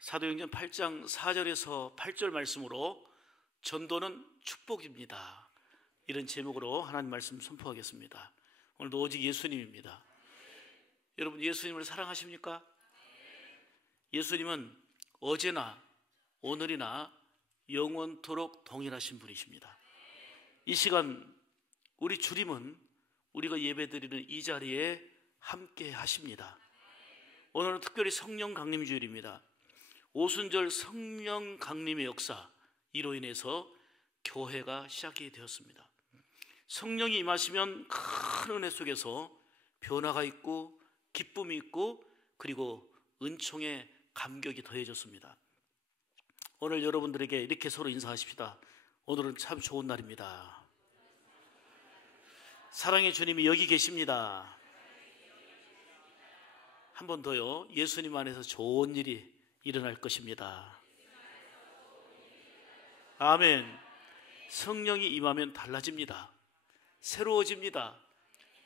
사도행전 8장 4절에서 8절 말씀으로 전도는 축복입니다, 이런 제목으로 하나님 말씀 선포하겠습니다. 오늘도 오직 예수님입니다. 여러분, 예수님을 사랑하십니까? 예수님은 어제나 오늘이나 영원토록 동일하신 분이십니다. 이 시간 우리 주님은 우리가 예배드리는 이 자리에 함께 하십니다. 오늘은 특별히 성령 강림 주일입니다. 오순절 성령 강림의 역사, 이로 인해서 교회가 시작이 되었습니다. 성령이 임하시면 큰 은혜 속에서 변화가 있고 기쁨이 있고 그리고 은총의 감격이 더해졌습니다. 오늘 여러분들에게 이렇게 서로 인사하십시다. 오늘은 참 좋은 날입니다. 사랑의 주님이 여기 계십니다. 한 번 더요. 예수님 안에서 좋은 일이 일어날 것입니다. 아멘. 성령이 임하면 달라집니다. 새로워집니다.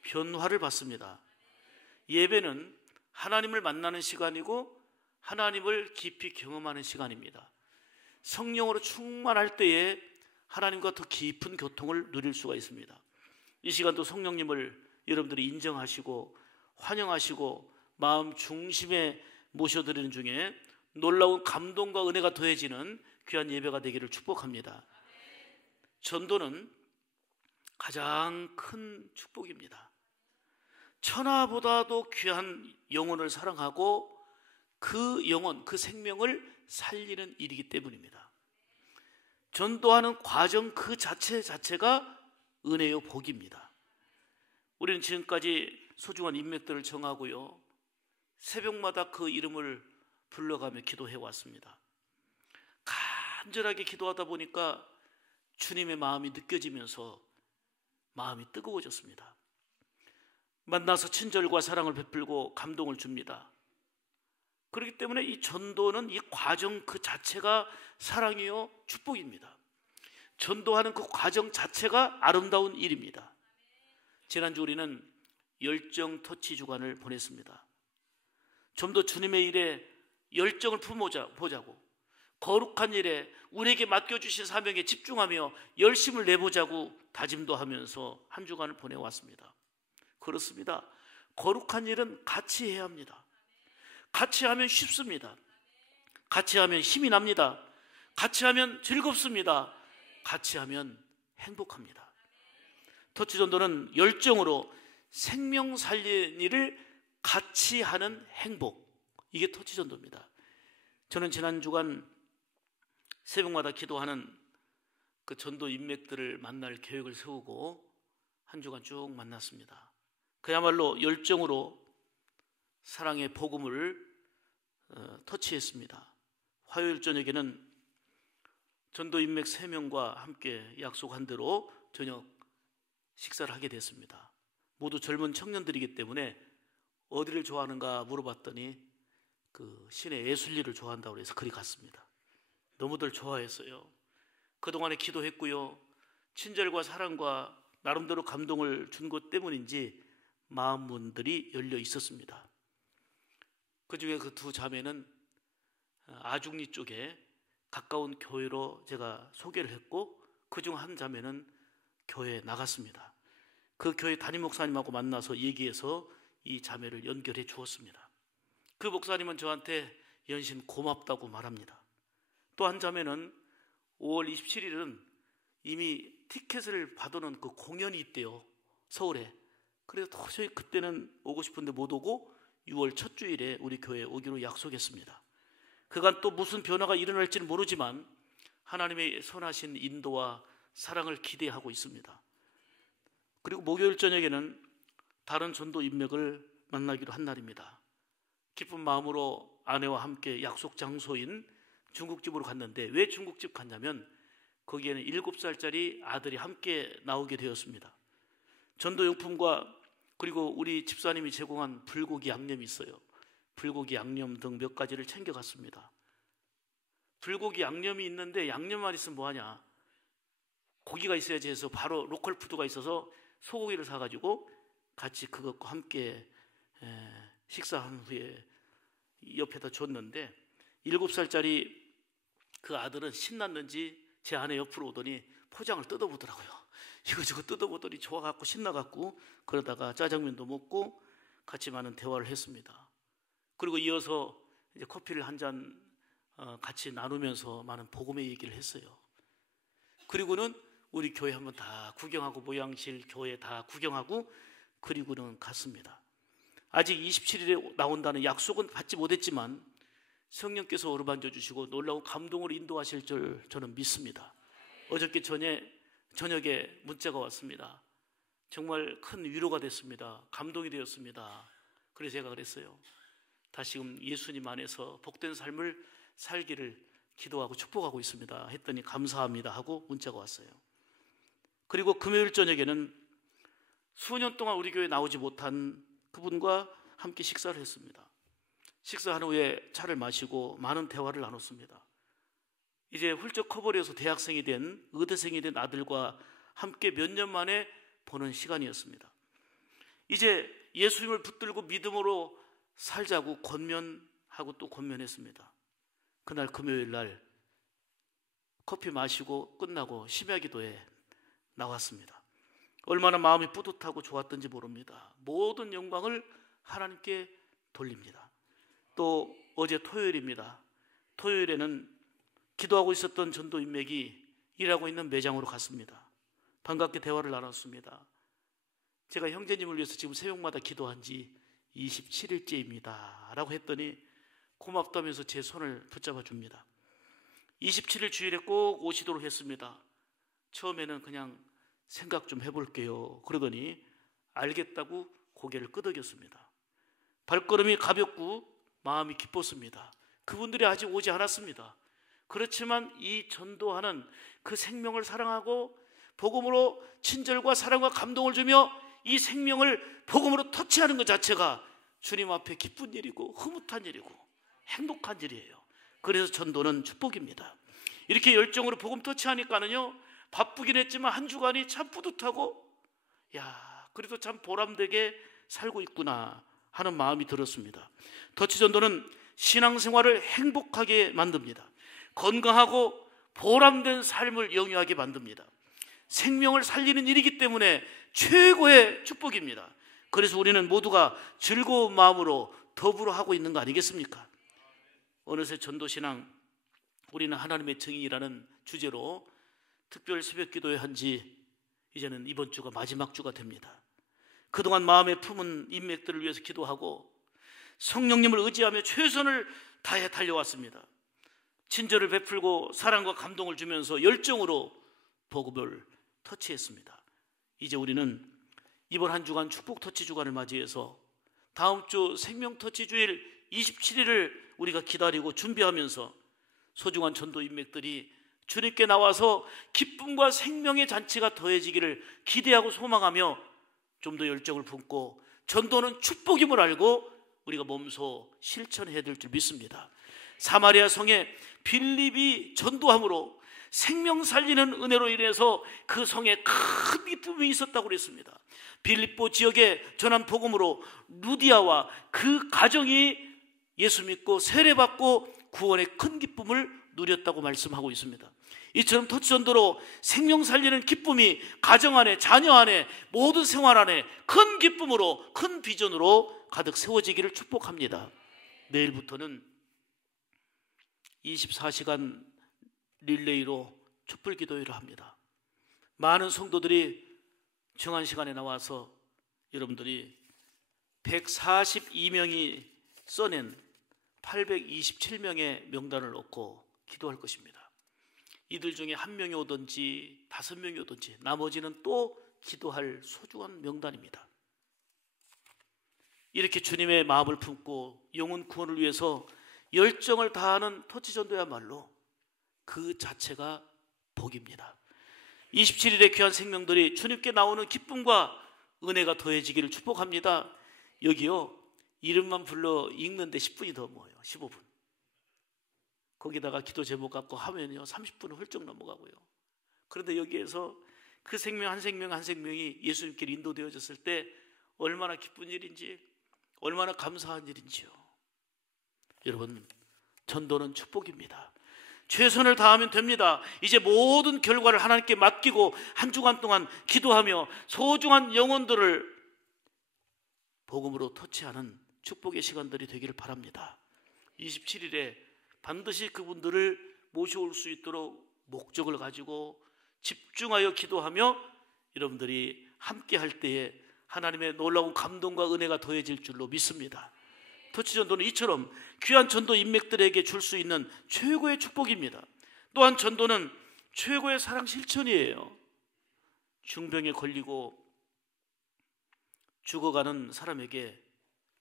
변화를 받습니다. 예배는 하나님을 만나는 시간이고 하나님을 깊이 경험하는 시간입니다. 성령으로 충만할 때에 하나님과 더 깊은 교통을 누릴 수가 있습니다. 이 시간도 성령님을 여러분들이 인정하시고 환영하시고 마음 중심에 모셔드리는 중에 놀라운 감동과 은혜가 더해지는 귀한 예배가 되기를 축복합니다. 전도는 가장 큰 축복입니다. 천하보다도 귀한 영혼을 사랑하고 그 영혼, 그 생명을 살리는 일이기 때문입니다. 전도하는 과정 그 자체가 은혜요 복입니다. 우리는 지금까지 소중한 인맥들을 정하고요, 새벽마다 그 이름을 불러가며 기도해 왔습니다. 간절하게 기도하다 보니까 주님의 마음이 느껴지면서 마음이 뜨거워졌습니다. 만나서 친절과 사랑을 베풀고 감동을 줍니다. 그렇기 때문에 이 전도는 이 과정 그 자체가 사랑이요 축복입니다. 전도하는 그 과정 자체가 아름다운 일입니다. 지난주 우리는 열정 터치 주간을 보냈습니다. 좀 더 주님의 일에 열정을 품어보자고, 거룩한 일에 우리에게 맡겨주신 사명에 집중하며 열심을 내보자고 다짐도 하면서 한 주간을 보내왔습니다. 그렇습니다. 거룩한 일은 같이 해야 합니다. 같이 하면 쉽습니다. 같이 하면 힘이 납니다. 같이 하면 즐겁습니다. 같이 하면 행복합니다. 터치전도는 열정으로 생명 살리는 일을 같이 하는 행복, 이게 터치전도입니다. 저는 지난 주간 새벽마다 기도하는 그 전도 인맥들을 만날 계획을 세우고 한 주간 쭉 만났습니다. 그야말로 열정으로 사랑의 복음을 터치했습니다. 화요일 저녁에는 전도 인맥 3명과 함께 약속한 대로 저녁 식사를 하게 됐습니다. 모두 젊은 청년들이기 때문에 어디를 좋아하는가 물어봤더니 그 신의 예술리를 좋아한다고 해서 그리 갔습니다. 너무들 좋아했어요. 그동안에 기도했고요, 친절과 사랑과 나름대로 감동을 준 것 때문인지 마음문들이 열려 있었습니다. 그 중에 그 두 자매는 아중리 쪽에 가까운 교회로 제가 소개를 했고, 그 중 한 자매는 교회에 나갔습니다. 그 교회 담임 목사님하고 만나서 얘기해서 이 자매를 연결해 주었습니다. 그 목사님은 저한테 연신 고맙다고 말합니다. 또 한 자매는 5월 27일은 이미 티켓을 받아놓은 그 공연이 있대요, 서울에. 그래서 도저히 그때는 오고 싶은데 못 오고 6월 첫 주일에 우리 교회에 오기로 약속했습니다. 그간 또 무슨 변화가 일어날지는 모르지만 하나님의 선하신 인도와 사랑을 기대하고 있습니다. 그리고 목요일 저녁에는 다른 전도 인맥을 만나기로 한 날입니다. 기쁜 마음으로 아내와 함께 약속 장소인 중국집으로 갔는데, 왜 중국집 갔냐면 거기에는 7살짜리 아들이 함께 나오게 되었습니다. 전도용품과 그리고 우리 집사님이 제공한 불고기 양념이 있어요. 불고기 양념 등 몇 가지를 챙겨갔습니다. 불고기 양념이 있는데 양념만 있으면 뭐하냐, 고기가 있어야지 해서 바로 로컬 푸드가 있어서 소고기를 사가지고 같이 그것과 함께 식사한 후에 옆에다 줬는데, 7살짜리 그 아들은 신났는지 제 아내 옆으로 오더니 포장을 뜯어보더라고요. 이거저거 뜯어보더니 좋아갖고 신나갖고 그러다가 짜장면도 먹고 같이 많은 대화를 했습니다. 그리고 이어서 이제 커피를 한 잔 같이 나누면서 많은 복음의 얘기를 했어요. 그리고는 우리 교회 한번 다 구경하고 모양실 교회 다 구경하고 그리고는 갔습니다. 아직 27일에 나온다는 약속은 받지 못했지만 성령께서 어루만져 주시고 놀라운 감동으로 인도하실 줄 저는 믿습니다. 어저께 저녁에 문자가 왔습니다. 정말 큰 위로가 됐습니다. 감동이 되었습니다. 그래서 제가 그랬어요. 다시금 예수님 안에서 복된 삶을 살기를 기도하고 축복하고 있습니다. 했더니 감사합니다 하고 문자가 왔어요. 그리고 금요일 저녁에는 수년 동안 우리 교회에 나오지 못한 그분과 함께 식사를 했습니다. 식사한 후에 차를 마시고 많은 대화를 나눴습니다. 이제 훌쩍 커버려서 대학생이 된 의대생이 된 아들과 함께 몇 년 만에 보는 시간이었습니다. 이제 예수님을 붙들고 믿음으로 살자고 권면하고 또 권면했습니다. 그날 금요일 날 커피 마시고 끝나고 심야기도에 나왔습니다. 얼마나 마음이 뿌듯하고 좋았던지 모릅니다. 모든 영광을 하나님께 돌립니다. 또 어제 토요일입니다. 토요일에는 기도하고 있었던 전도 인맥이 일하고 있는 매장으로 갔습니다. 반갑게 대화를 나눴습니다. 제가 형제님을 위해서 지금 새벽마다 기도한 지 27일째입니다 라고 했더니 고맙다면서 제 손을 붙잡아 줍니다. 27일 주일에 꼭 오시도록 했습니다. 처음에는 그냥 생각 좀 해볼게요 그러더니 알겠다고 고개를 끄덕였습니다. 발걸음이 가볍고 마음이 기뻤습니다. 그분들이 아직 오지 않았습니다. 그렇지만 이 전도하는 그 생명을 사랑하고 복음으로 친절과 사랑과 감동을 주며 이 생명을 복음으로 터치하는 것 자체가 주님 앞에 기쁜 일이고 흐뭇한 일이고 행복한 일이에요. 그래서 전도는 축복입니다. 이렇게 열정으로 복음 터치하니까는요 바쁘긴 했지만 한 주간이 참 뿌듯하고 야 그래도 참 보람되게 살고 있구나 하는 마음이 들었습니다. 터치 전도는 신앙생활을 행복하게 만듭니다. 건강하고 보람된 삶을 영위하게 만듭니다. 생명을 살리는 일이기 때문에 최고의 축복입니다. 그래서 우리는 모두가 즐거운 마음으로 더불어 하고 있는 거 아니겠습니까? 어느새 전도신앙 우리는 하나님의 증인이라는 주제로 특별 새벽기도회 한지 이제는 이번 주가 마지막 주가 됩니다. 그동안 마음에 품은 인맥들을 위해서 기도하고 성령님을 의지하며 최선을 다해 달려왔습니다. 친절을 베풀고 사랑과 감동을 주면서 열정으로 복음을 터치했습니다. 이제 우리는 이번 한 주간 축복 터치 주간을 맞이해서 다음 주 생명 터치 주일 27일을 우리가 기다리고 준비하면서 소중한 전도 인맥들이 주님께 나와서 기쁨과 생명의 잔치가 더해지기를 기대하고 소망하며 좀 더 열정을 품고 전도는 축복임을 알고 우리가 몸소 실천해야 될 줄 믿습니다. 사마리아 성에 빌립이 전도함으로 생명 살리는 은혜로 인해서 그 성에 큰 기쁨이 있었다고 그랬습니다. 빌립보 지역에 전한 복음으로 루디아와 그 가정이 예수 믿고 세례받고 구원의 큰 기쁨을 누렸다고 말씀하고 있습니다. 이처럼 터치 전도로 생명 살리는 기쁨이 가정 안에 자녀 안에 모든 생활 안에 큰 기쁨으로 큰 비전으로 가득 세워지기를 축복합니다. 내일부터는 24시간 릴레이로 촛불 기도회를 합니다. 많은 성도들이 정한 시간에 나와서 여러분들이 142명이 써낸 827명의 명단을 얻고 기도할 것입니다. 이들 중에 한 명이 오든지 5명이 오든지 나머지는 또 기도할 소중한 명단입니다. 이렇게 주님의 마음을 품고 영혼 구원을 위해서 열정을 다하는 터치전도야말로 그 자체가 복입니다. 27일의 귀한 생명들이 주님께 나오는 기쁨과 은혜가 더해지기를 축복합니다. 여기요 이름만 불러 읽는데 10분이 더 모여요. 15분. 거기다가 기도 제목 갖고 하면요 30분은 훌쩍 넘어가고요. 그런데 여기에서 그 생명 한 생명 한 생명이 예수님께 인도되어졌을 때 얼마나 기쁜 일인지 얼마나 감사한 일인지요. 여러분 전도는 축복입니다. 최선을 다하면 됩니다. 이제 모든 결과를 하나님께 맡기고 한 주간 동안 기도하며 소중한 영혼들을 복음으로 터치하는 축복의 시간들이 되기를 바랍니다. 27일에 반드시 그분들을 모셔올 수 있도록 목적을 가지고 집중하여 기도하며 여러분들이 함께 할 때에 하나님의 놀라운 감동과 은혜가 더해질 줄로 믿습니다. 터치전도는 이처럼 귀한 전도 인맥들에게 줄 수 있는 최고의 축복입니다. 또한 전도는 최고의 사랑 실천이에요. 중병에 걸리고 죽어가는 사람에게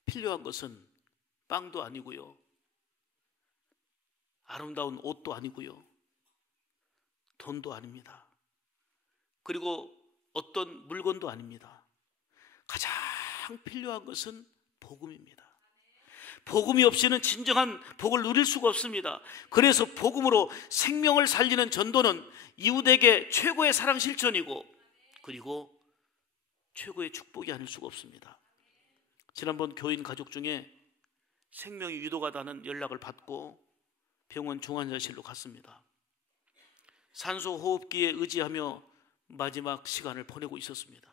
필요한 것은 빵도 아니고요, 아름다운 옷도 아니고요, 돈도 아닙니다. 그리고 어떤 물건도 아닙니다. 가장 필요한 것은 복음입니다. 복음이 없이는 진정한 복을 누릴 수가 없습니다. 그래서 복음으로 생명을 살리는 전도는 이웃에게 최고의 사랑 실천이고 그리고 최고의 축복이 아닐 수가 없습니다. 지난번 교인 가족 중에 생명이 위독하다는 연락을 받고 병원 중환자실로 갔습니다. 산소 호흡기에 의지하며 마지막 시간을 보내고 있었습니다.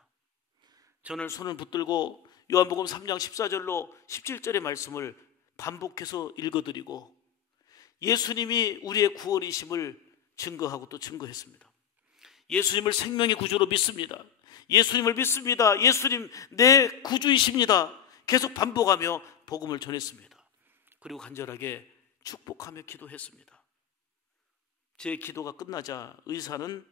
저는 손을 붙들고 요한복음 3장 14절로 17절의 말씀을 반복해서 읽어드리고 예수님이 우리의 구원이심을 증거하고 또 증거했습니다. 예수님을 생명의 구주로 믿습니다. 예수님을 믿습니다. 예수님 내 구주이십니다. 계속 반복하며 복음을 전했습니다. 그리고 간절하게 축복하며 기도했습니다. 제 기도가 끝나자 의사는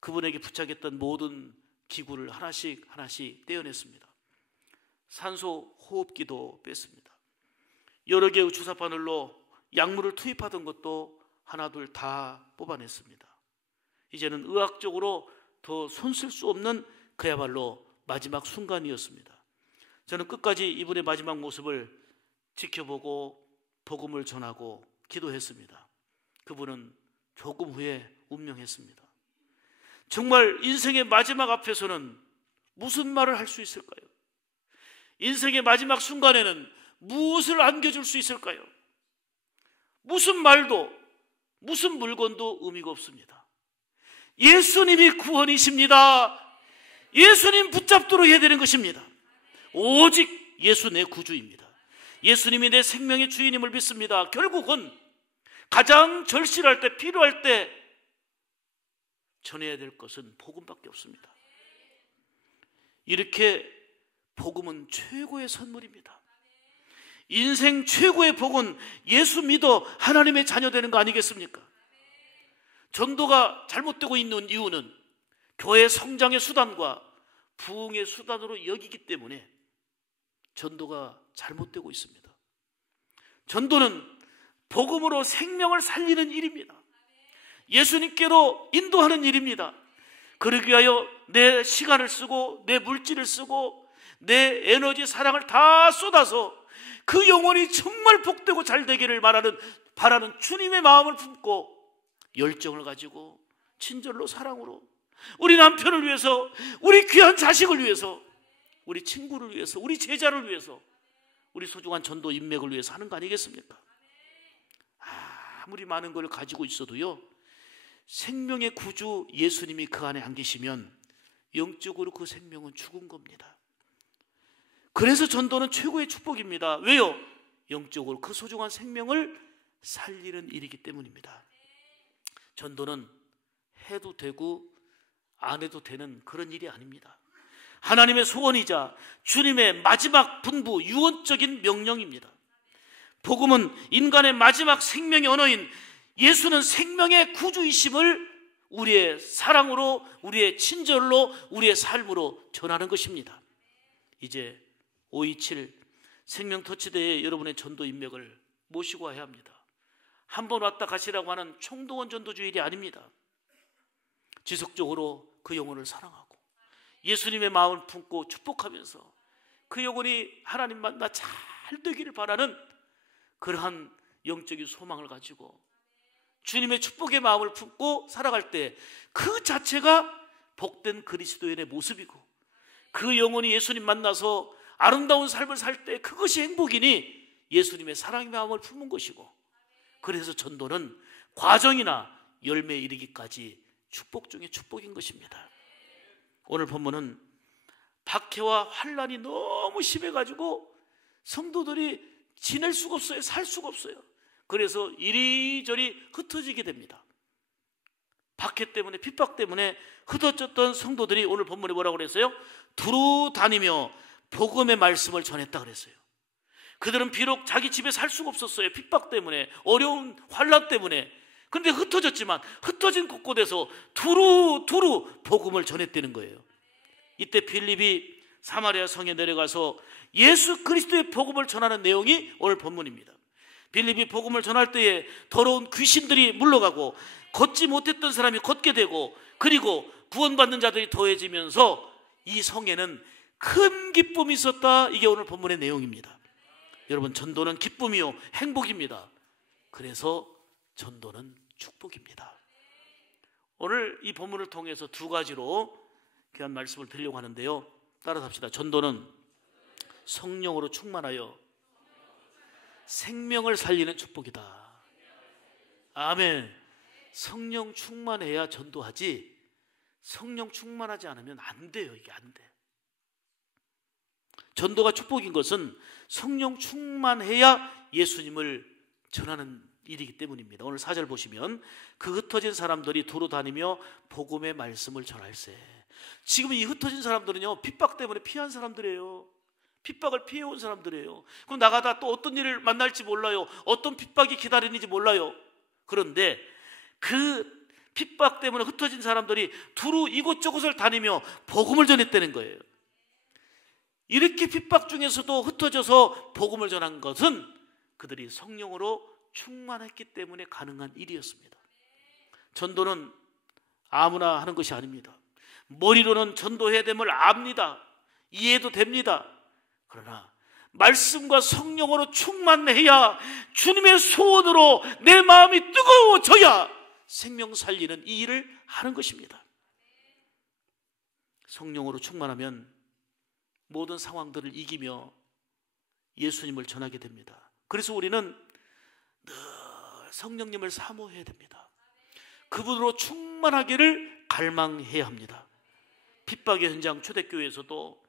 그분에게 부착했던 모든 기구를 하나씩 떼어냈습니다. 산소 호흡기도 뺐습니다. 여러 개의 주사 바늘로 약물을 투입하던 것도 하나둘 다 뽑아냈습니다. 이제는 의학적으로 더 손쓸 수 없는 그야말로 마지막 순간이었습니다. 저는 끝까지 이분의 마지막 모습을 지켜보고 복음을 전하고 기도했습니다. 그분은 조금 후에 운명했습니다. 정말 인생의 마지막 앞에서는 무슨 말을 할 수 있을까요? 인생의 마지막 순간에는 무엇을 안겨줄 수 있을까요? 무슨 말도 무슨 물건도 의미가 없습니다. 예수님이 구원이십니다. 예수님 붙잡도록 해야 되는 것입니다. 오직 예수 내 구주입니다. 예수님이 내 생명의 주인임을 믿습니다. 결국은 가장 절실할 때, 필요할 때 전해야 될 것은 복음밖에 없습니다. 이렇게 복음은 최고의 선물입니다. 인생 최고의 복은 예수 믿어 하나님의 자녀 되는 거 아니겠습니까? 전도가 잘못되고 있는 이유는 교회 성장의 수단과 부흥의 수단으로 여기기 때문에 전도가 잘못되고 있습니다. 전도는 복음으로 생명을 살리는 일입니다. 예수님께로 인도하는 일입니다. 그러기 위하여 내 시간을 쓰고 내 물질을 쓰고 내 에너지, 사랑을 다 쏟아서 그 영혼이 정말 복되고 잘 되기를 바라는 주님의 마음을 품고 열정을 가지고 친절로 사랑으로 우리 남편을 위해서, 우리 귀한 자식을 위해서, 우리 친구를 위해서, 우리 제자를 위해서, 우리 소중한 전도 인맥을 위해서 하는 거 아니겠습니까? 아무리 많은 걸 가지고 있어도요, 생명의 구주 예수님이 그 안에 안 계시면 영적으로 그 생명은 죽은 겁니다. 그래서 전도는 최고의 축복입니다. 왜요? 영적으로 그 소중한 생명을 살리는 일이기 때문입니다. 전도는 해도 되고 안 해도 되는 그런 일이 아닙니다. 하나님의 소원이자 주님의 마지막 분부, 유언적인 명령입니다. 복음은 인간의 마지막 생명의 언어인 예수는 생명의 구주이심을 우리의 사랑으로, 우리의 친절로, 우리의 삶으로 전하는 것입니다. 이제 527 생명터치대에 여러분의 전도 인맥을 모시고 와야 합니다. 한 번 왔다 가시라고 하는 총동원 전도주일이 아닙니다. 지속적으로 그 영혼을 사랑하고 예수님의 마음을 품고 축복하면서 그 영혼이 하나님 만나 잘 되기를 바라는 그러한 영적인 소망을 가지고 주님의 축복의 마음을 품고 살아갈 때 그 자체가 복된 그리스도인의 모습이고, 그 영혼이 예수님 만나서 아름다운 삶을 살 때 그것이 행복이니 예수님의 사랑의 마음을 품은 것이고, 그래서 전도는 과정이나 열매에 이르기까지 축복 중에 축복인 것입니다. 오늘 본문은 박해와 환난이 너무 심해가지고 성도들이 지낼 수가 없어요. 살 수가 없어요. 그래서 이리저리 흩어지게 됩니다. 박해 때문에, 핍박 때문에 흩어졌던 성도들이 오늘 본문에 뭐라고 그랬어요? 두루 다니며 복음의 말씀을 전했다 그랬어요. 그들은 비록 자기 집에 살 수가 없었어요. 핍박 때문에, 어려운 환난 때문에. 그런데 흩어졌지만 흩어진 곳곳에서 두루 복음을 전했다는 거예요. 이때 빌립이 사마리아 성에 내려가서 예수 그리스도의 복음을 전하는 내용이 오늘 본문입니다. 빌립이 복음을 전할 때에 더러운 귀신들이 물러가고 걷지 못했던 사람이 걷게 되고, 그리고 구원받는 자들이 더해지면서 이 성에는 큰 기쁨이 있었다. 이게 오늘 본문의 내용입니다. 여러분, 전도는 기쁨이요 행복입니다. 그래서 전도는 축복입니다. 오늘 이 본문을 통해서 두 가지로 귀한 말씀을 드리려고 하는데요, 따라서 합시다. 전도는 성령으로 충만하여 생명을 살리는 축복이다. 아멘. 성령 충만해야 전도하지, 성령 충만하지 않으면 안 돼요. 이게 안 돼. 전도가 축복인 것은 성령 충만해야 예수님을 전하는 일이기 때문입니다. 오늘 4절 보시면 그 흩어진 사람들이 두루 다니며 복음의 말씀을 전할세. 지금 이 흩어진 사람들은요, 핍박 때문에 피한 사람들이에요. 핍박을 피해온 사람들이에요. 그럼 나가다 또 어떤 일을 만날지 몰라요. 어떤 핍박이 기다리는지 몰라요. 그런데 그 핍박 때문에 흩어진 사람들이 두루 이곳저곳을 다니며 복음을 전했다는 거예요. 이렇게 핍박 중에서도 흩어져서 복음을 전한 것은 그들이 성령으로 충만했기 때문에 가능한 일이었습니다. 전도는 아무나 하는 것이 아닙니다. 머리로는 전도해야 됨을 압니다. 이해도 됩니다. 그러나 말씀과 성령으로 충만해야, 주님의 소원으로 내 마음이 뜨거워져야 생명 살리는 이 일을 하는 것입니다. 성령으로 충만하면 모든 상황들을 이기며 예수님을 전하게 됩니다. 그래서 우리는 늘 성령님을 사모해야 됩니다. 그분으로 충만하기를 갈망해야 합니다. 핍박의 현장 초대교회에서도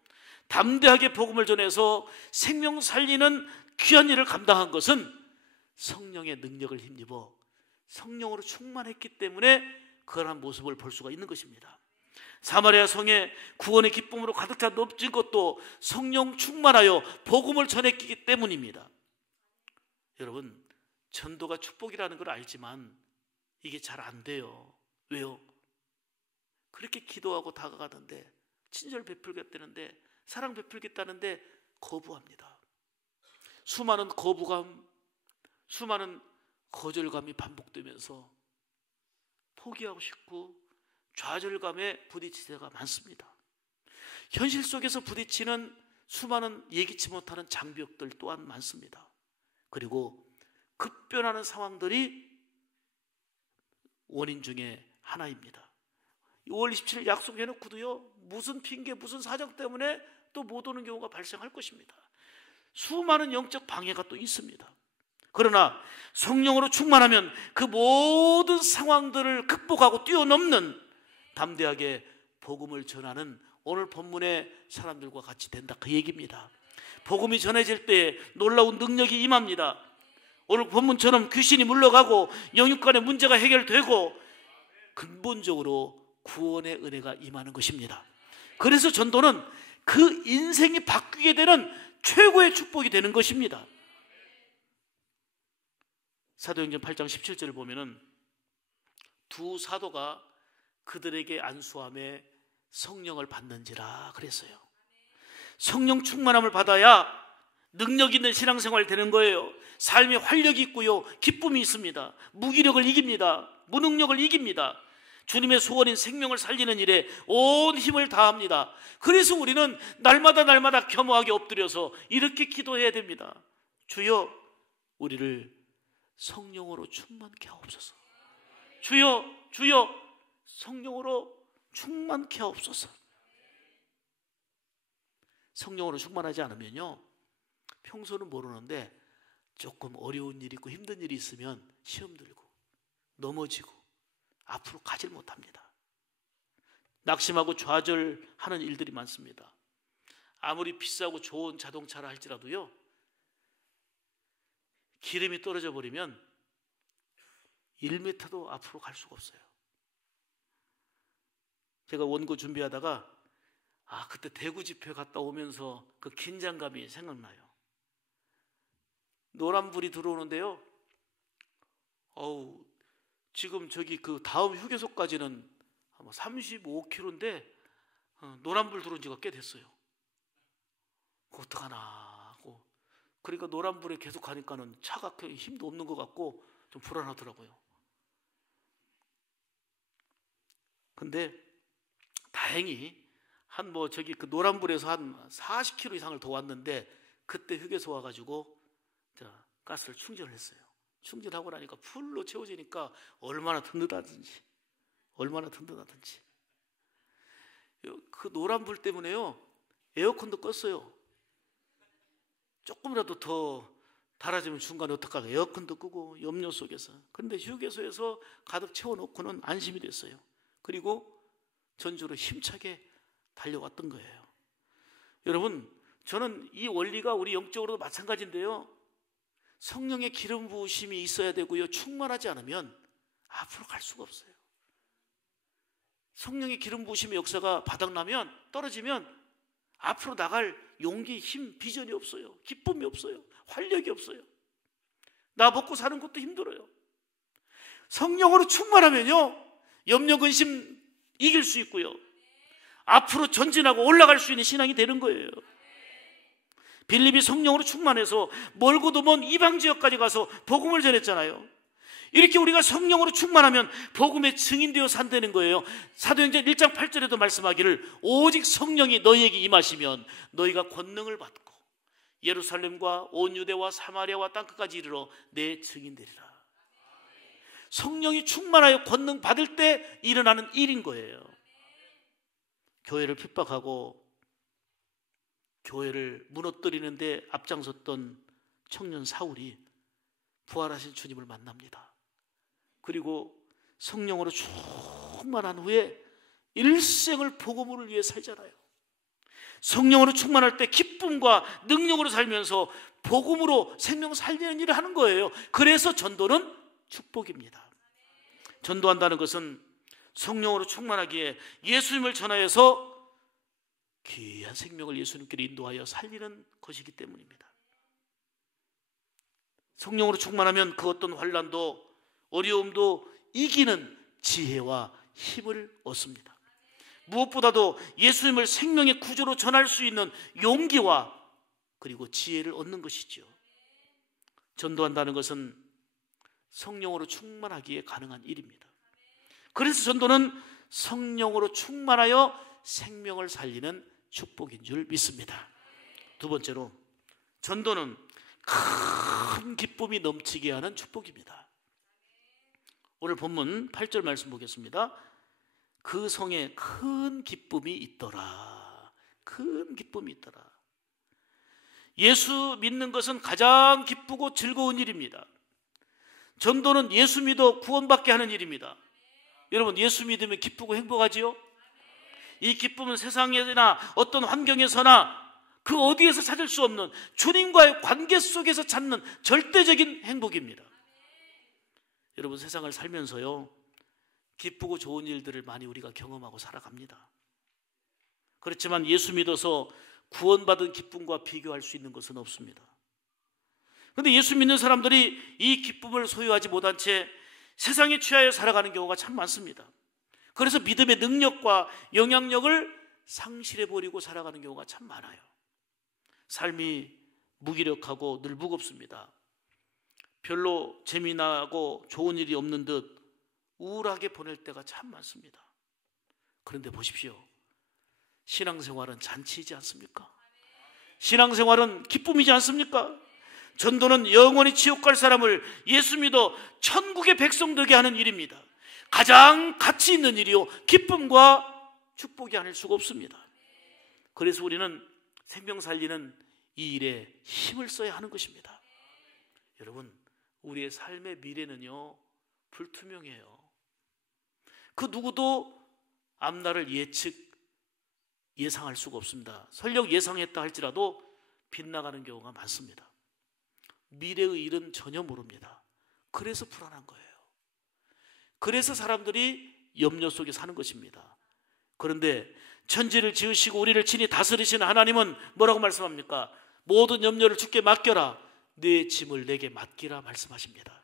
담대하게 복음을 전해서 생명 살리는 귀한 일을 감당한 것은 성령의 능력을 힘입어 성령으로 충만했기 때문에 그러한 모습을 볼 수가 있는 것입니다. 사마리아 성에 구원의 기쁨으로 가득 차 넘친 것도 성령 충만하여 복음을 전했기 때문입니다. 여러분, 전도가 축복이라는 걸 알지만 이게 잘 안 돼요. 왜요? 그렇게 기도하고 다가가는데, 친절 베풀겠다는데, 사랑 베풀겠다는데 거부합니다. 수많은 거부감, 수많은 거절감이 반복되면서 포기하고 싶고 좌절감에 부딪힐 때가 많습니다. 현실 속에서 부딪히는 수많은 예기치 못하는 장벽들 또한 많습니다. 그리고 급변하는 상황들이 원인 중에 하나입니다. 5월 27일 약속해놓고도요, 무슨 핑계, 무슨 사정 때문에 또 못 오는 경우가 발생할 것입니다. 수많은 영적 방해가 또 있습니다. 그러나 성령으로 충만하면 그 모든 상황들을 극복하고 뛰어넘는 담대하게 복음을 전하는 오늘 본문의 사람들과 같이 된다, 그 얘기입니다. 복음이 전해질 때 놀라운 능력이 임합니다. 오늘 본문처럼 귀신이 물러가고 영육간의 문제가 해결되고 근본적으로 구원의 은혜가 임하는 것입니다. 그래서 전도는 그 인생이 바뀌게 되는 최고의 축복이 되는 것입니다. 사도행전 8장 17절을 보면은 두 사도가 그들에게 안수함에 성령을 받는지라 그랬어요. 성령 충만함을 받아야 능력 있는 신앙생활이 되는 거예요. 삶에 활력이 있고요, 기쁨이 있습니다. 무기력을 이깁니다. 무능력을 이깁니다. 주님의 소원인 생명을 살리는 일에 온 힘을 다합니다. 그래서 우리는 날마다 겸허하게 엎드려서 이렇게 기도해야 됩니다. 주여, 우리를 성령으로 충만케 하옵소서. 주여, 성령으로 충만케 하옵소서. 성령으로 충만하지 않으면요, 평소는 모르는데 조금 어려운 일이 있고 힘든 일이 있으면 시험 들고 넘어지고 앞으로 가질 못합니다. 낙심하고 좌절하는 일들이 많습니다. 아무리 비싸고 좋은 자동차라 할지라도요, 기름이 떨어져 버리면 1m도 앞으로 갈 수가 없어요. 제가 원고 준비하다가 그때 대구 집회 갔다 오면서 그 긴장감이 생각나요. 노란불이 들어오는데요, 지금 저기 그 다음 휴게소까지는 아마 35km인데 노란불 들어온 지가 꽤 됐어요. 어떡하나 하고, 그러니까 노란불에 계속 가니까는 차가 힘도 없는 것 같고 좀 불안하더라고요. 근데 다행히 그 노란불에서 한 40km 이상을 더 왔는데, 그때 휴게소 와가지고 가스를 충전을 했어요. 충전하고 나니까 풀로 채워지니까 얼마나 든든하든지. 그 노란불 때문에요, 에어컨도 껐어요. 조금이라도 더 달아지면 중간에 어떡하나 에어컨도 끄고 염려 속에서. 그런데 휴게소에서 가득 채워놓고는 안심이 됐어요. 그리고 전주로 힘차게 달려왔던 거예요. 여러분, 저는 이 원리가 우리 영적으로도 마찬가지인데요, 성령의 기름 부으심이 있어야 되고요, 충만하지 않으면 앞으로 갈 수가 없어요. 성령의 기름 부으심의 역사가 바닥나면, 떨어지면 앞으로 나갈 용기, 힘, 비전이 없어요. 기쁨이 없어요. 활력이 없어요. 나 먹고 사는 것도 힘들어요. 성령으로 충만하면요, 염려, 근심 이길 수 있고요, 앞으로 전진하고 올라갈 수 있는 신앙이 되는 거예요. 빌립이 성령으로 충만해서 멀고도 먼 이방 지역까지 가서 복음을 전했잖아요. 이렇게 우리가 성령으로 충만하면 복음의 증인되어 산다는 거예요. 사도행전 1장 8절에도 말씀하기를 오직 성령이 너희에게 임하시면 너희가 권능을 받고 예루살렘과 온 유대와 사마리아와 땅끝까지 이르러 내 증인되리라. 성령이 충만하여 권능 받을 때 일어나는 일인 거예요. 교회를 핍박하고 교회를 무너뜨리는데 앞장섰던 청년 사울이 부활하신 주님을 만납니다. 그리고 성령으로 충만한 후에 일생을 복음을 위해 살잖아요. 성령으로 충만할 때 기쁨과 능력으로 살면서 복음으로 생명 살리는 일을 하는 거예요. 그래서 전도는 축복입니다. 전도한다는 것은 성령으로 충만하기에 예수님을 전하여서 귀한 생명을 예수님께로 인도하여 살리는 것이기 때문입니다. 성령으로 충만하면 그 어떤 환난도 어려움도 이기는 지혜와 힘을 얻습니다. 무엇보다도 예수님을 생명의 구조로 전할 수 있는 용기와 그리고 지혜를 얻는 것이죠. 전도한다는 것은 성령으로 충만하기에 가능한 일입니다. 그래서 전도는 성령으로 충만하여 생명을 살리는 축복인 줄 믿습니다. 두 번째로, 전도는 큰 기쁨이 넘치게 하는 축복입니다. 오늘 본문 8절 말씀 보겠습니다. 그 성에 큰 기쁨이 있더라. 큰 기쁨이 있더라. 예수 믿는 것은 가장 기쁘고 즐거운 일입니다. 전도는 예수 믿어 구원받게 하는 일입니다. 여러분, 예수 믿으면 기쁘고 행복하지요? 이 기쁨은 세상에나 어떤 환경에서나 그 어디에서 찾을 수 없는 주님과의 관계 속에서 찾는 절대적인 행복입니다. 여러분, 세상을 살면서요, 기쁘고 좋은 일들을 많이 우리가 경험하고 살아갑니다. 그렇지만 예수 믿어서 구원받은 기쁨과 비교할 수 있는 것은 없습니다. 그런데 예수 믿는 사람들이 이 기쁨을 소유하지 못한 채 세상에 취하여 살아가는 경우가 참 많습니다. 그래서 믿음의 능력과 영향력을 상실해버리고 살아가는 경우가 참 많아요. 삶이 무기력하고 늘 무겁습니다. 별로 재미나고 좋은 일이 없는 듯 우울하게 보낼 때가 참 많습니다. 그런데 보십시오. 신앙생활은 잔치이지 않습니까? 신앙생활은 기쁨이지 않습니까? 전도는 영원히 지옥 갈 사람을 예수 믿어 천국의 백성 되게 하는 일입니다. 가장 가치 있는 일이요, 기쁨과 축복이 아닐 수가 없습니다. 그래서 우리는 생명 살리는 이 일에 힘을 써야 하는 것입니다. 여러분, 우리의 삶의 미래는요 불투명해요. 그 누구도 앞날을 예상할 수가 없습니다. 설령 예상했다 할지라도 빗나가는 경우가 많습니다. 미래의 일은 전혀 모릅니다. 그래서 불안한 거예요. 그래서 사람들이 염려 속에 사는 것입니다. 그런데 천지를 지으시고 우리를 친히 다스리시는 하나님은 뭐라고 말씀합니까? 모든 염려를 주께 맡겨라. 내 짐을 내게 맡기라 말씀하십니다.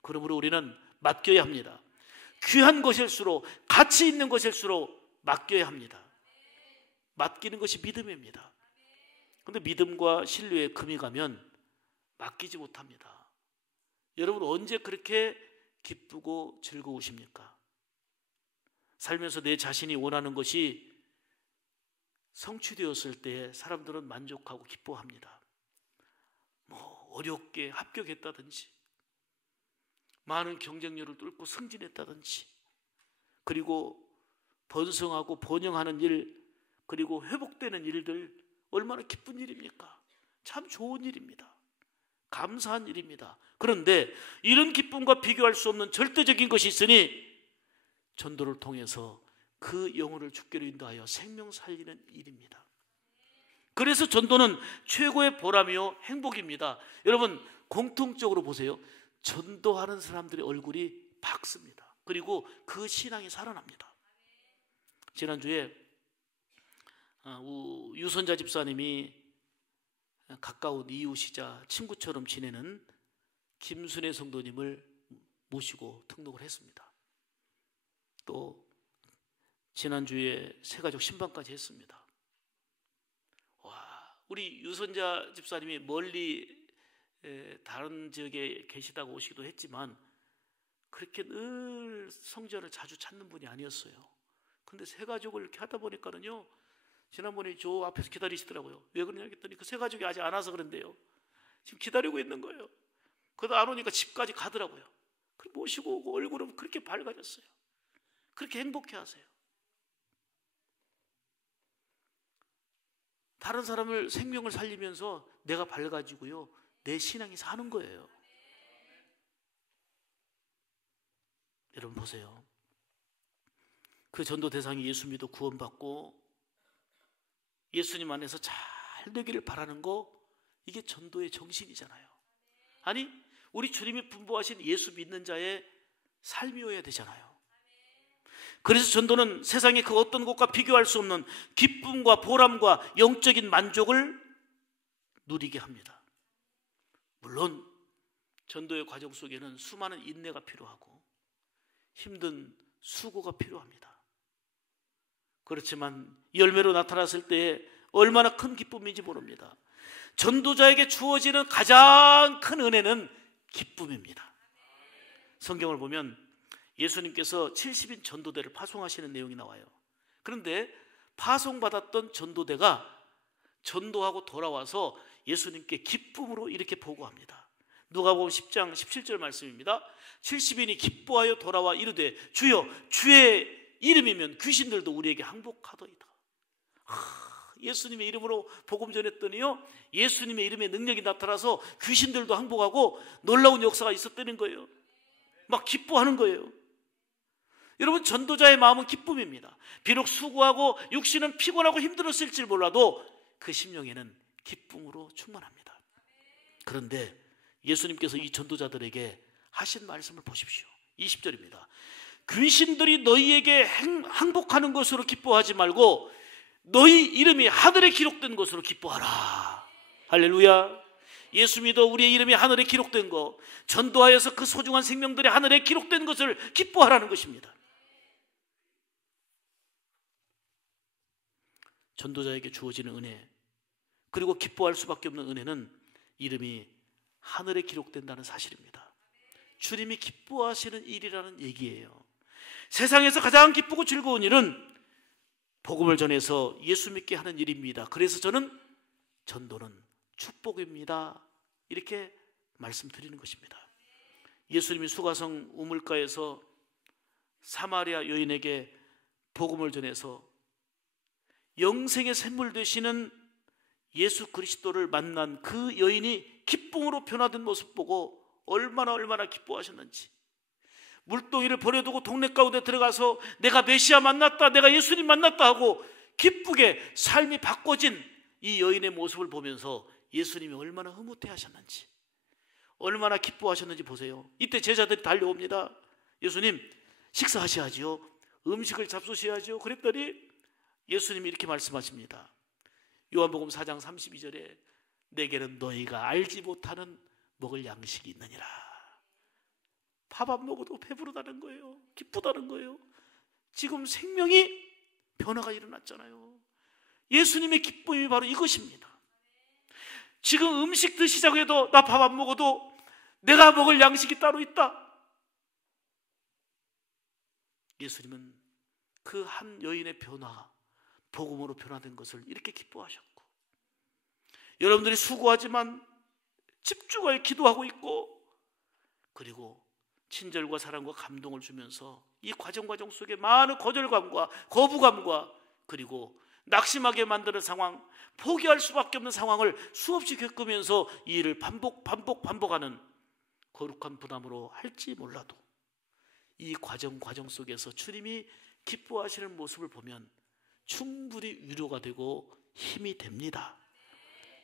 그러므로 우리는 맡겨야 합니다. 귀한 것일수록, 가치 있는 것일수록 맡겨야 합니다. 맡기는 것이 믿음입니다. 그런데 믿음과 신뢰에 금이 가면 맡기지 못합니다. 여러분, 언제 그렇게 기쁘고 즐거우십니까? 살면서 내 자신이 원하는 것이 성취되었을 때 사람들은 만족하고 기뻐합니다. 어렵게 합격했다든지, 많은 경쟁률을 뚫고 승진했다든지, 그리고 번성하고 번영하는 일, 그리고 회복되는 일들, 얼마나 기쁜 일입니까? 참 좋은 일입니다. 감사한 일입니다. 그런데 이런 기쁨과 비교할 수 없는 절대적인 것이 있으니 전도를 통해서 그 영혼을 주께로 인도하여 생명 살리는 일입니다. 그래서 전도는 최고의 보람이요 행복입니다. 여러분, 공통적으로 보세요. 전도하는 사람들의 얼굴이 밝습니다. 그리고 그 신앙이 살아납니다. 지난주에 유선자 집사님이 가까운 이웃이자 친구처럼 지내는 김순애 성도님을 모시고 등록을 했습니다. 또 지난주에 새가족 신방까지 했습니다. 우리 유선자 집사님이 멀리 다른 지역에 계시다고 오시기도 했지만 그렇게 늘 성전을 자주 찾는 분이 아니었어요. 근데 새가족을 이렇게 하다 보니까는요, 지난번에 저 앞에서 기다리시더라고요. 왜 그러냐 했더니 그 새가족이 아직 안 와서 그런데요, 지금 기다리고 있는 거예요. 그러다 안 오니까 집까지 가더라고요. 모시고 오고 얼굴은 그렇게 밝아졌어요. 그렇게 행복해 하세요. 다른 사람을 생명을 살리면서 내가 밝아지고요, 내 신앙이 사는 거예요. 여러분 보세요. 그 전도 대상이 예수 믿어 구원받고 예수님 안에서 잘 되기를 바라는 거, 이게 전도의 정신이잖아요. 아니, 우리 주님이 분부하신 예수 믿는 자의 삶이어야 되잖아요. 그래서 전도는 세상의 그 어떤 것과 비교할 수 없는 기쁨과 보람과 영적인 만족을 누리게 합니다. 물론 전도의 과정 속에는 수많은 인내가 필요하고 힘든 수고가 필요합니다. 그렇지만 열매로 나타났을 때 얼마나 큰 기쁨인지 모릅니다. 전도자에게 주어지는 가장 큰 은혜는 기쁨입니다. 성경을 보면 예수님께서 70인 전도대를 파송하시는 내용이 나와요. 그런데 파송받았던 전도대가 전도하고 돌아와서 예수님께 기쁨으로 이렇게 보고합니다. 누가복음 10장 17절 말씀입니다. 70인이 기뻐하여 돌아와 이르되 주여 주의 이름이면 귀신들도 우리에게 항복하더이다. 예수님의 이름으로 복음 전했더니요, 예수님의 이름의 능력이 나타나서 귀신들도 항복하고 놀라운 역사가 있었다는 거예요. 막 기뻐하는 거예요. 여러분, 전도자의 마음은 기쁨입니다. 비록 수고하고 육신은 피곤하고 힘들었을지 몰라도 그 심령에는 기쁨으로 충만합니다. 그런데 예수님께서 이 전도자들에게 하신 말씀을 보십시오. 20절입니다. 귀신들이 너희에게 항복하는 것으로 기뻐하지 말고 너희 이름이 하늘에 기록된 것으로 기뻐하라. 할렐루야. 예수 믿어 우리의 이름이 하늘에 기록된 것, 전도하여서 그 소중한 생명들이 하늘에 기록된 것을 기뻐하라는 것입니다. 전도자에게 주어지는 은혜, 그리고 기뻐할 수밖에 없는 은혜는 이름이 하늘에 기록된다는 사실입니다. 주님이 기뻐하시는 일이라는 얘기예요. 세상에서 가장 기쁘고 즐거운 일은 복음을 전해서 예수 믿게 하는 일입니다. 그래서 저는 전도는 축복입니다, 이렇게 말씀드리는 것입니다. 예수님이 수가성 우물가에서 사마리아 여인에게 복음을 전해서 영생의 샘물 되시는 예수 그리스도를 만난 그 여인이 기쁨으로 변화된 모습 보고 얼마나 기뻐하셨는지, 물동이를 버려두고 동네 가운데 들어가서 내가 메시아 만났다, 내가 예수님 만났다 하고 기쁘게 삶이 바꿔진 이 여인의 모습을 보면서 예수님이 얼마나 흐뭇해 하셨는지, 얼마나 기뻐하셨는지 보세요. 이때 제자들이 달려옵니다. 예수님, 식사하셔야지요, 음식을 잡수셔야죠. 그랬더니 예수님이 이렇게 말씀하십니다. 요한복음 4장 32절에 내게는 너희가 알지 못하는 먹을 양식이 있느니라. 밥 안 먹어도 배부르다는 거예요. 기쁘다는 거예요. 지금 생명이 변화가 일어났잖아요. 예수님의 기쁨이 바로 이것입니다. 지금 음식 드시자고 해도 나 밥 안 먹어도 내가 먹을 양식이 따로 있다. 예수님은 그 한 여인의 변화가 복음으로 변화된 것을 이렇게 기뻐하셨고, 여러분들이 수고하지만 집중하여 기도하고 있고, 그리고 친절과 사랑과 감동을 주면서 이 과정 속에 많은 거절감과 거부감과 그리고 낙심하게 만드는 상황, 포기할 수밖에 없는 상황을 수없이 겪으면서 이 일을 반복하는 거룩한 부담으로 할지 몰라도 이 과정 속에서 주님이 기뻐하시는 모습을 보면 충분히 위로가 되고 힘이 됩니다.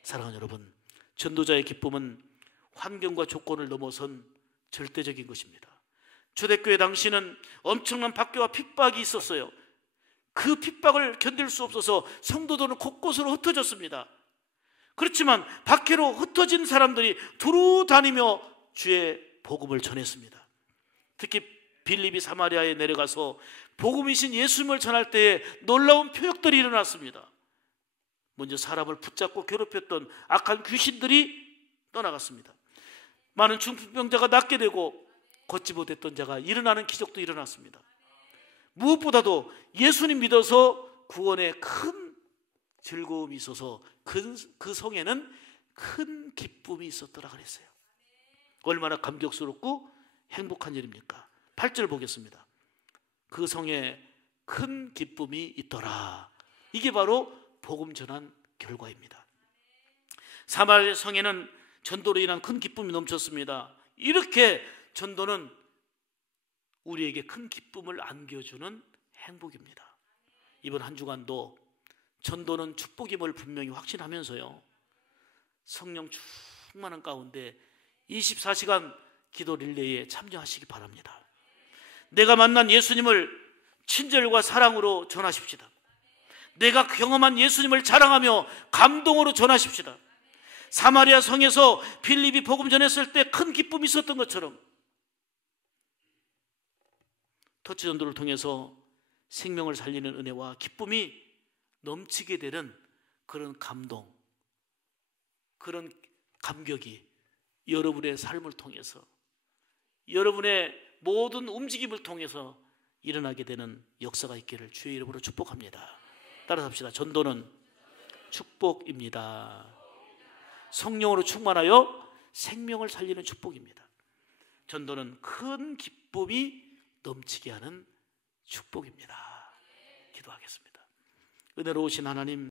사랑하는 여러분, 전도자의 기쁨은 환경과 조건을 넘어선 절대적인 것입니다. 초대교회 당시는 엄청난 박해와 핍박이 있었어요. 그 핍박을 견딜 수 없어서 성도들은 곳곳으로 흩어졌습니다. 그렇지만 박해로 흩어진 사람들이 두루 다니며 주의 복음을 전했습니다. 특히 빌립이 사마리아에 내려가서 복음이신 예수님을 전할 때에 놀라운 표적들이 일어났습니다. 먼저 사람을 붙잡고 괴롭혔던 악한 귀신들이 떠나갔습니다. 많은 중풍병자가 낫게 되고 걷지 못했던 자가 일어나는 기적도 일어났습니다. 무엇보다도 예수님 믿어서 구원에 큰 즐거움이 있어서 그 성에는 큰 기쁨이 있었더라 그랬어요. 얼마나 감격스럽고 행복한 일입니까? 8절 보겠습니다. 그 성에 큰 기쁨이 있더라. 이게 바로 복음 전한 결과입니다. 사마리아 성에는 전도로 인한 큰 기쁨이 넘쳤습니다. 이렇게 전도는 우리에게 큰 기쁨을 안겨주는 행복입니다. 이번 한 주간도 전도는 축복임을 분명히 확신하면서요, 성령 충만한 가운데 24시간 기도 릴레이에 참여하시기 바랍니다. 내가 만난 예수님을 친절과 사랑으로 전하십시다. 내가 경험한 예수님을 자랑하며 감동으로 전하십시다. 사마리아 성에서 빌립이 복음 전했을 때 큰 기쁨이 있었던 것처럼 터치 전도를 통해서 생명을 살리는 은혜와 기쁨이 넘치게 되는 그런 감동, 그런 감격이 여러분의 삶을 통해서, 여러분의 모든 움직임을 통해서 일어나게 되는 역사가 있기를 주의 이름으로 축복합니다. 따라서 합시다. 전도는 축복입니다. 성령으로 충만하여 생명을 살리는 축복입니다. 전도는 큰 기쁨이 넘치게 하는 축복입니다. 기도하겠습니다. 은혜로우신 하나님,